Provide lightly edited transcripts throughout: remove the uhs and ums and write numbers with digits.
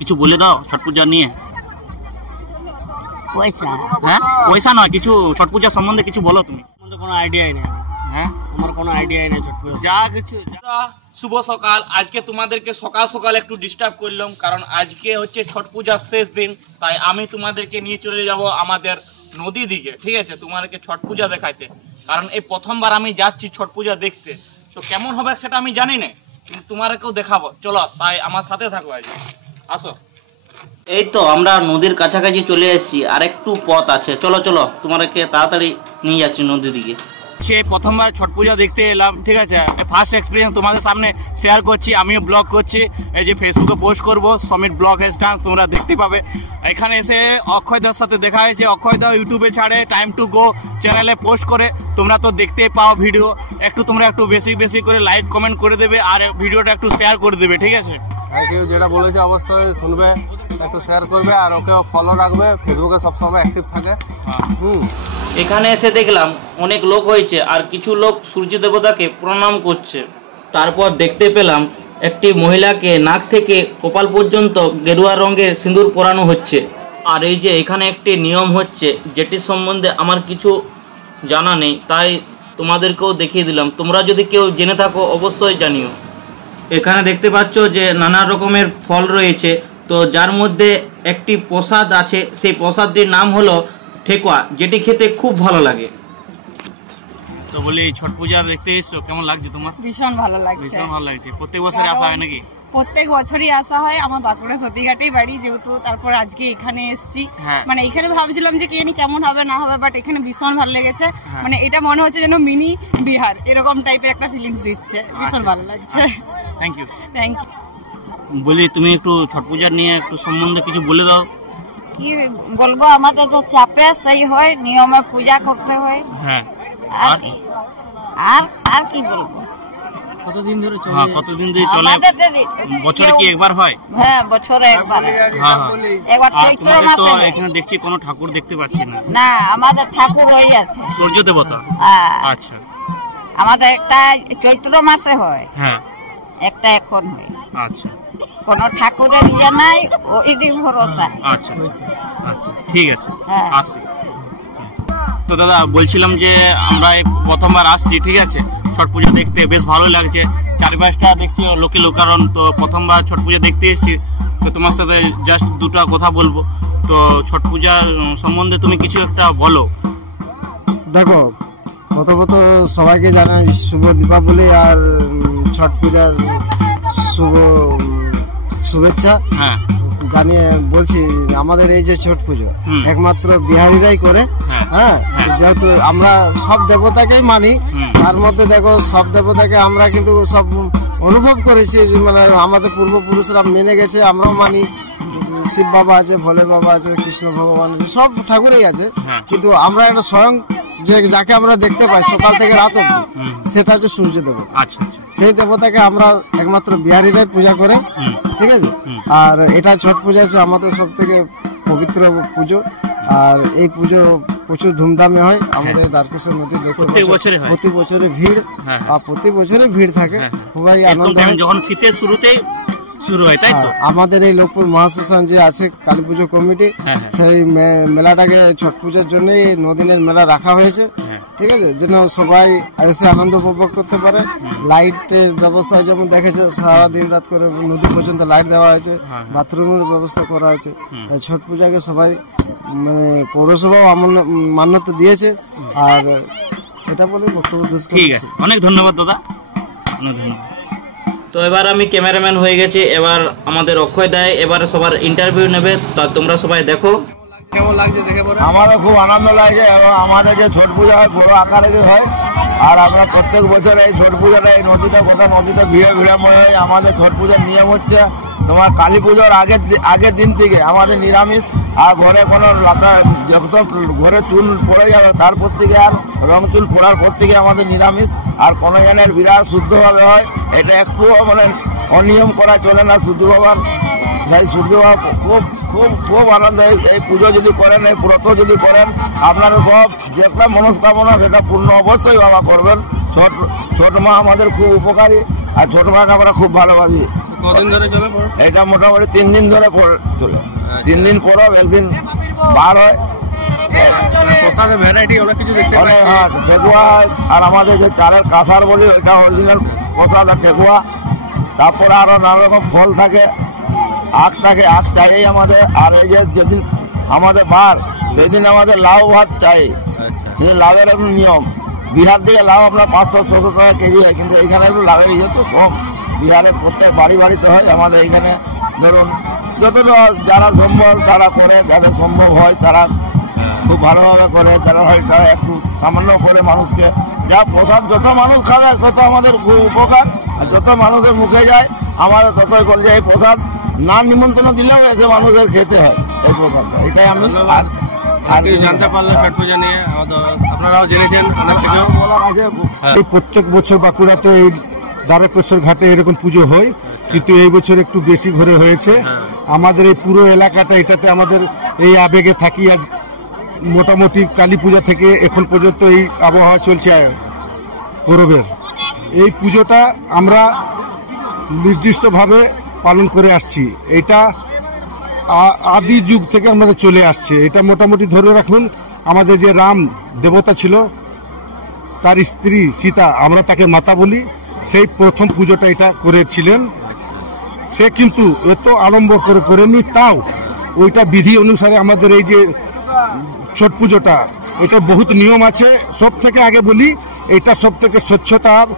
কিছু বলে দাও ছট পূজা নিয়ে। পয়সা হ্যাঁ পয়সা নয়, কিছু ছট পূজা সম্বন্ধে কিছু বলো তুমি। কোনো আইডিয়াই নেই। হ্যাঁ আমার কোনো আইডিয়াই নেই ছট পূজা যা কিছু। শুভ সকাল। আজকে তোমাদেরকে সকাল সকাল একটু ডিস্টার্ব করলাম, কারণ আজকে হচ্ছে ছট পূজার শেষ দিন। তাই আমি তোমাদেরকে নিয়ে চলে যাব আমাদের নদী দিকে, ঠিক আছে, তোমাদেরকে ছট পূজা দেখাইতে। কারণ এই প্রথমবার আমি যাচ্ছি ছট পূজা দেখতে, তো কেমন হবে সেটা আমি জানি না, কিন্তু তোমাদেরকেও দেখাবো। চলো, তাই আমার সাথে থাকো, আজ আসো। এই তো আমরা নদীর কাছাকাছি চলে এসেছি, আর একটু পথ আছে। চলো চলো, তোমাদেরকে তাড়াতাড়ি নিয়ে যাচ্ছি নদীর দিকে। সে প্রথমবার ছট পূজা দেখতে এলাম, ঠিক আছে, ফার্স্ট এক্সপিরিয়েন্স তোমাদের সামনে শেয়ার করছি। আমিও ব্লগ করছি, এই যে ফেসবুকে পোস্ট করবো, সমিট ব্লগ হ্যাশট্যাগ, তোমরা দেখতে পাবে। এখানে এসে অক্ষয়দার সাথে দেখা হয়েছে। অক্ষয়দা ইউটিউবে ছাড়ে, টাইম টু গো চ্যানেলে পোস্ট করে, তোমরা তো দেখতে পাও ভিডিও। তোমরা একটু বেশি বেশি করে লাইক কমেন্ট করে দেবে, আর ভিডিওটা একটু শেয়ার করে দেবে, ঠিক আছে। Thank you. যেটা বলেছে অবশ্যই শুনবে, একটু শেয়ার করবে, আর ওকে ফলো রাখবে, ফেসবুকে সবসময় অ্যাক্টিভ থাকে। এখানে এসে দেখলাম অনেক লোক হয়েছে, আর কিছু লোক সূর্য দেবতাকে প্রণাম করছে। তারপর দেখতে পেলাম একটি মহিলাকে নাক থেকে কপাল পর্যন্ত গেরুয়া রঙের সিঁদুর পরানো হচ্ছে। আর এই যে এখানে একটি নিয়ম হচ্ছে, যেটির সম্বন্ধে আমার কিছু জানা নেই, তাই তোমাদেরকেও দেখিয়ে দিলাম। তোমরা যদি কেউ জেনে থাকো অবশ্যই জানিও। এখানে দেখতে পাচ্ছ যে নানা রকমের ফল রয়েছে, তো যার মধ্যে একটি প্রসাদ আছে, সেই প্রসাদটির নাম হলো ঠেকুয়া, যেটি খেতে খুব ভালো লাগে। তো বলি, ছট পূজা দেখতে এসছো, কেমন লাগছে তোমার? ভীষণ ভালো লাগছে। ভীষণ ভালো লাগছে। প্রত্যেক বছর আসা হয় নাকি? প্রত্যেক বছরই আসা হয়। আমার বাঁকুড়া সতীঘাটেই বাড়ি যেহেতু, তারপর আজকে এখানে এসেছি। মানে এখানে ভাবছিলাম যে কেমন হবে না হবে, বাট এখানে ভীষণ ভালো লেগেছে। মানে এটা মনে হচ্ছে যেন মিনি বিহার, এরকম টাইপের একটা ফিলিংস দিচ্ছে। ভীষণ ভালো লাগছে। Thank you. Thank you. বলি, তুমি একটু ছট পূজা নিয়ে একটু সম্বন্ধে কিছু বলে দাও। কি বলবো, আমাদের তো চাপে সেই হয়, নিয়মে পূজা করতে হয়। হ্যাঁ, আর কি বলবো। কতদিন ধরে চলে? হ্যাঁ, কতদিন ধরে চলে? বছরে কি একবার হয়? হ্যাঁ, বছরে একবার। একবার চৈত্র তো মাসে। এখানে দেখছি কোনো ঠাকুর দেখতে পাচ্ছি না। না, আমাদের ঠাকুর হয়ে আছে সূর্য দেবতা। আচ্ছা, আমাদের একটা চৈত্র মাসে হয়। হ্যাঁ, একটা এখন হয়। আচ্ছা, কোন ঠাকুরের ইয়ে নাই, ওই দিন ভরসা। আচ্ছা আচ্ছা, ঠিক আছে, হ্যাঁ। আসি। তো দাদা বলছিলাম যে আমরা এই প্রথমবার আসছি, ঠিক আছে, ছট পূজা দেখতে বেশ ভালো লাগছে। চারিপাশটা দেখছি লোকে লোকারণ, তো প্রথমবার ছট পূজা দেখতে এসেছি। তো তোমার সাথে জাস্ট দুটো কথা বলবো। তো ছট পূজার সম্বন্ধে তুমি কিছু একটা বলো। দেখো, প্রথমত সবাইকে জানাই শুভ দীপাবলি আর ছট পূজার শুভেচ্ছা জানিয়ে বলছি, আমাদের এই যে ছট পুজো একমাত্র বিহারিরাই করে। হ্যাঁ, যেহেতু আমরা সব দেবতাকেই মানি, তার মধ্যে দেখো সব দেবতাকে আমরা কিন্তু সব অনুভব করেছি, মানে আমাদের পূর্বপুরুষরা মেনে গেছে, আমরাও মানি। শিব বাবা আছে, ভোলে বাবা আছে, কৃষ্ণ ভগবান আছে, সব ঠাকুরই আছে। কিন্তু আমরা একটা স্বয়ং যাকে আমরা দেখতে পাই সকাল থেকে রাত অবধি, সেটা হচ্ছে সূর্য দেবতা। সেই দেবতাকে আমরা একমাত্র বিহারিরাই পূজা করে, ঠিক আছে। আর এটা ছট পূজা হচ্ছে আমাদের সব থেকে পবিত্র পুজো, আর এই পুজো প্রচুর ধুমধামে হয় আমাদের দ্বারকেশ্বর নদী। প্রতি বছরে ভিড়, আর প্রতি বছরে ভিড় থাকে, খুবই আনন্দ। যখন শীতের শুরুতেই শুরু হয়, তাই তো। আমাদের এই লোকপুর মহাশ্মশান যে আছে কালী পুজো কমিটি, সেই মেলাটাকে ছট পুজোর জন্য নদিনের মেলা রাখা হয়েছে, ঠিক আছে, যেন সবাই এসে আনন্দ উপভোগ করতে পারে। লাইটের ব্যবস্থা যেমন দেখেছো, সারাদিন রাত করে নদী পর্যন্ত লাইট দেওয়া হয়েছে, বাথরুমের ব্যবস্থা করা হয়েছে। তাই ছট পূজাকে সবাই মানে পৌরসভাও মান্যতা দিয়েছে। আর এটা বলে বক্তব্য শেষ করছি। ঠিক আছে, অনেক ধন্যবাদ দাদা, অনেক ধন্যবাদ। তো এবার আমি ক্যামেরাম্যান হয়ে গেছি, এবার আমাদের অক্ষয় দায় এবার সবার ইন্টারভিউ নেবে। তা তোমরা সবাই দেখো কেমন লাগছে দেখে পরে। আমারও খুব আনন্দ লাগছে, এবং আমাদের যে ছট পূজা হয় বড় আকারেরই হয়। আর আমরা প্রত্যেক বছর এই ছট পূজাটা, এই নদীটা গোটা নদীটা ভিড়ময় হয়। আমাদের ছট পূজার নিয়ম হচ্ছে, তোমার কালী পুজোর আগের দিন থেকে আমাদের নিরামিষ, আর ঘরে কোনো যত ঘরে চুল পড়ে যাবে তারপর থেকে, আর রং চুল পড়ার পর থেকে আমাদের নিরামিষ। আর কোনো জনের বিরাট শুদ্ধভাবে হয়, এটা একটুও মানে অনিয়ম করা চলে না, শুদ্ধ বাবার। তাই সূর্য বাবা খুব খুব খুব আনন্দ। এই পুজো যদি করেন, এই ব্রত যদি করেন, আপনারা সব যেটা মনস্কামনা সেটা পূর্ণ অবশ্যই বাবা করবেন। ছোট মা আমাদের খুব উপকারী, আর ছোট মাকে আমরা খুব ভালোবাসি। কদিন ধরে চলে পড়ো? এটা মোটামুটি 3 দিন ধরে চলে। 3 দিন পরব, একদিন বার হয়। প্রসাদের ভ্যারাইটি অনেক কিছু দেখতে অনেক, পাচ্ছি। হ্যাঁ, ঠেকুয়া আর আমাদের যে চালের কাঁসার বলি ওইটা অরিজিনাল প্রসাদ আর ঠেকুয়া। তারপরে আরো নানা রকম ফল থাকে, আখ থাকে, আখ চাই আমাদের। আর এই যে যেদিন আমাদের বার সেই দিন আমাদের লাউ ভাত চাই। সেই লাউয়ের একটু নিয়ম, বিহার থেকে লাউ আপনার 500-600 টাকা কেজি হয়, কিন্তু এইখানে একটু লাউয়ের ইয়ে তো কম। বিহারের প্রত্যেক বাড়িতে হয়, আমাদের এইখানে ধরুন যতটা যারা সম্ভব তারা করে, যাদের সম্ভব হয় তারা খুব ভালোভাবে করে, যারা হয় তারা একটু সামান্য করে মানুষকে। যা প্রসাদ যত মানুষ খাবে তত আমাদের খুব উপকার, আর যত মানুষের মুখে যায় আমাদের ততই বলে যে এই প্রসাদ না নিমন্ত্রণ দিলেও এসে মানুষের খেতে হয় এই প্রসাদটা। এটাই আমি আর জানতে পারলে ছট পূজা নিয়ে আপনারাও জেনেছেন অনেক কিছু। এই প্রত্যেক বছর বাঁকুড়াতে এই দ্বারকেশ্বর ঘাটে এরকম পুজো হয়, কিন্তু এই বছর একটু বেশি ঘরে হয়েছে। আমাদের এই পুরো এলাকাটা এটাতে আমাদের এই আবেগে থাকি। আজ মোটামুটি কালী পূজা থেকে এখন পর্যন্ত এই আবহাওয়া চলছে পরবের। এই পুজোটা আমরা নির্দিষ্টভাবে পালন করে আসছি। এটা আদি যুগ থেকে আমাদের চলে আসছে। এটা মোটামুটি ধরে রাখুন, আমাদের যে রাম দেবতা ছিল তার স্ত্রী সীতা, আমরা তাকে মাতা বলি, সেই প্রথম পুজোটা এটা করেছিলেন। সে কিন্তু এত আড়ম্বর করে করেনি, তাও ওইটা বিধি অনুসারে আমাদের এই যে ছট পুজোটা, এটা বহুত নিয়ম আছে। সব থেকে আগে বলি, এটা সব থেকে স্বচ্ছতার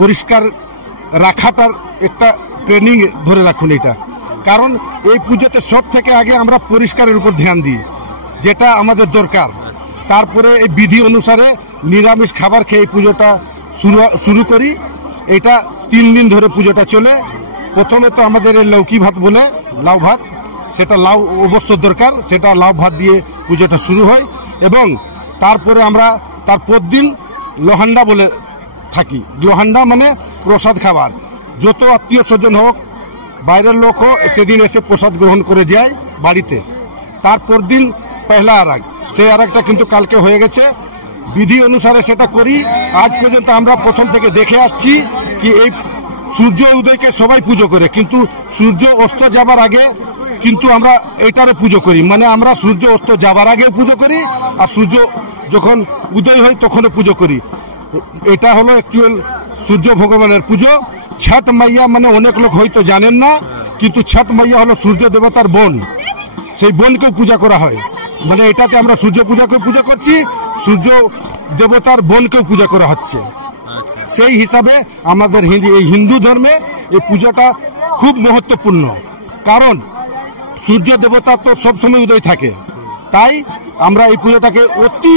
পরিষ্কার রাখাটার একটা ট্রেনিং ধরে রাখুন এটা। কারণ এই পুজোতে সব থেকে আগে আমরা পরিষ্কারের উপর ধ্যান দিই, যেটা আমাদের দরকার। তারপরে এই বিধি অনুসারে নিরামিষ খাবার খেয়ে এই পুজোটা শুরু করি। এটা 3 দিন ধরে পুজোটা চলে। প্রথমে তো আমাদের এই লৌকি ভাত বলে, লাউ ভাত, সেটা লাউ অবশ্য দরকার, সেটা লাউ ভাত দিয়ে পুজোটা শুরু হয়। এবং তারপরে আমরা তারপর দিন লোহান্ডা বলে থাকি। লোহান্ডা মানে প্রসাদ খাবার। যত আত্মীয় স্বজন হোক, বাইরের লোক হোক, সেদিন এসে প্রসাদ গ্রহণ করে যায় বাড়িতে। তারপর দিন পহেলা আরাগ, সেই আরাগটা কিন্তু কালকে হয়ে গেছে। বিধি অনুসারে সেটা করি। আজ পর্যন্ত আমরা প্রথম থেকে দেখে আসছি কি এই সূর্য উদয়কে সবাই পুজো করে, কিন্তু সূর্য অস্ত যাবার আগে কিন্তু আমরা এটারও পুজো করি। মানে আমরা সূর্য অস্ত যাবার আগেও পুজো করি, আর সূর্য যখন উদয় হয় তখনও পুজো করি। এটা হলো অ্যাকচুয়াল সূর্য ভগবানের পুজো। ছট মাইয়া মানে অনেক লোক হয়তো জানেন না, কিন্তু ছট মাইয়া হলো সূর্য দেবতার বোন। সেই বোনকেও পূজা করা হয়। মানে এটাতে আমরা সূর্য পূজাকেও পূজা করছি, সূর্য দেবতার বোনকেও পূজা করা হচ্ছে। সেই হিসাবে আমাদের এই হিন্দু ধর্মে এই পূজাটা খুব মহত্বপূর্ণ। কারণ সূর্য দেবতা তো সবসময় উদয় থাকে, তাই আমরা এই পুজোটাকে অতি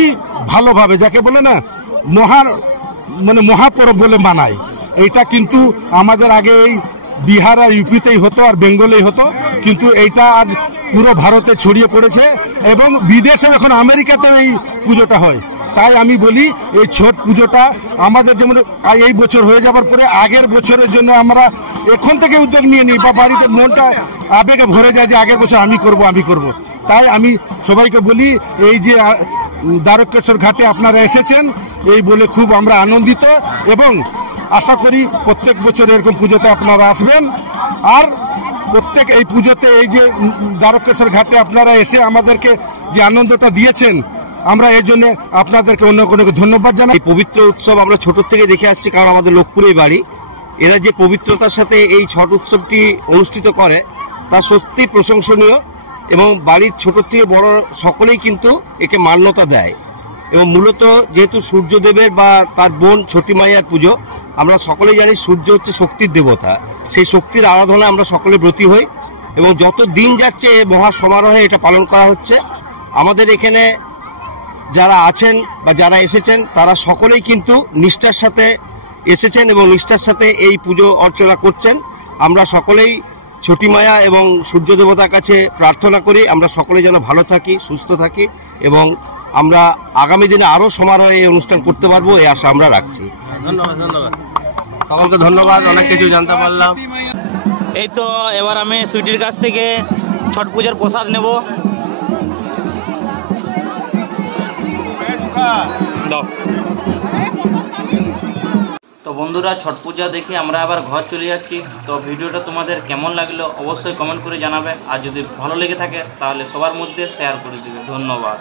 ভালোভাবে, যাকে বলে না মহাপরব বলে মানাই। এটা কিন্তু আমাদের আগে এই বিহার আর ইউপিতেই হতো, আর বেঙ্গলেই হতো, কিন্তু এইটা আজ পুরো ভারতে ছড়িয়ে পড়েছে এবং বিদেশে, এখন আমেরিকাতেও এই পুজোটা হয়। তাই আমি বলি এই ছট পুজোটা আমাদের যেমন এই বছর হয়ে যাবার পরে আগের বছরের জন্য আমরা এখন থেকে উদ্যোগ নিয়ে নিই, বা বাড়িতে মনটা আবেগে ভরে যায় যে আগের বছর আমি করব। তাই আমি সবাইকে বলি, এই যে দ্বারকেশ্বর ঘাটে আপনারা এসেছেন এই বলে খুব আমরা আনন্দিত, এবং আশা করি প্রত্যেক বছর এরকম পুজোতে আপনারা আসবেন। আর প্রত্যেক এই পুজোতে এই যে দ্বারকেশ্বর ঘাটে আপনারা এসে আমাদেরকে যে আনন্দটা দিয়েছেন, আমরা এর জন্য আপনাদেরকে অনেক অনেক ধন্যবাদ জানাই। এই পবিত্র উৎসব আমরা ছোট থেকে দেখে আসছি, কারণ আমাদের লোকপুরেই বাড়ি। এরা যে পবিত্রতার সাথে এই ছট উৎসবটি অনুষ্ঠিত করে তা সত্যি প্রশংসনীয়, এবং বাড়ির ছোট থেকে বড় সকলেই কিন্তু একে মান্যতা দেয়। এবং মূলত যেহেতু সূর্যদেবের বা তার বোন ছটি মাইয়ার পুজো, আমরা সকলেই জানি সূর্য হচ্ছে শক্তির দেবতা। সেই শক্তির আরাধনায় আমরা সকলে ব্রতী হই, এবং যত দিন যাচ্ছে মহা সমারোহে এটা পালন করা হচ্ছে। আমাদের এখানে যারা আছেন বা যারা এসেছেন তারা সকলেই কিন্তু নিষ্ঠার সাথে এসেছেন এবং নিষ্ঠার সাথে এই পুজো অর্চনা করছেন। আমরা সকলেই ছটি মায়া এবং সূর্য দেবতার কাছে প্রার্থনা করি আমরা সকলে যেন ভালো থাকি, সুস্থ থাকি, এবং আমরা আগামী দিনে আরও সমারোহে এই অনুষ্ঠান করতে পারবো, এই আশা আমরা রাখছি। ধন্যবাদ সকলকে, ধন্যবাদ, অনেক কিছু জানতে পারলাম। এই তো এবার আমি সুইটির কাছ থেকে ছট পূজার প্রসাদ নেব। তো বন্ধুরা, ছট পূজা দেখে আমরা আবার ঘর চলে যাচ্ছি। তো ভিডিওটা তোমাদের কেমন লাগলো অবশ্যই কমেন্ট করে জানাবে, আর যদি ভালো লেগে থাকে তাহলে সবার মধ্যে শেয়ার করে দিবে। ধন্যবাদ।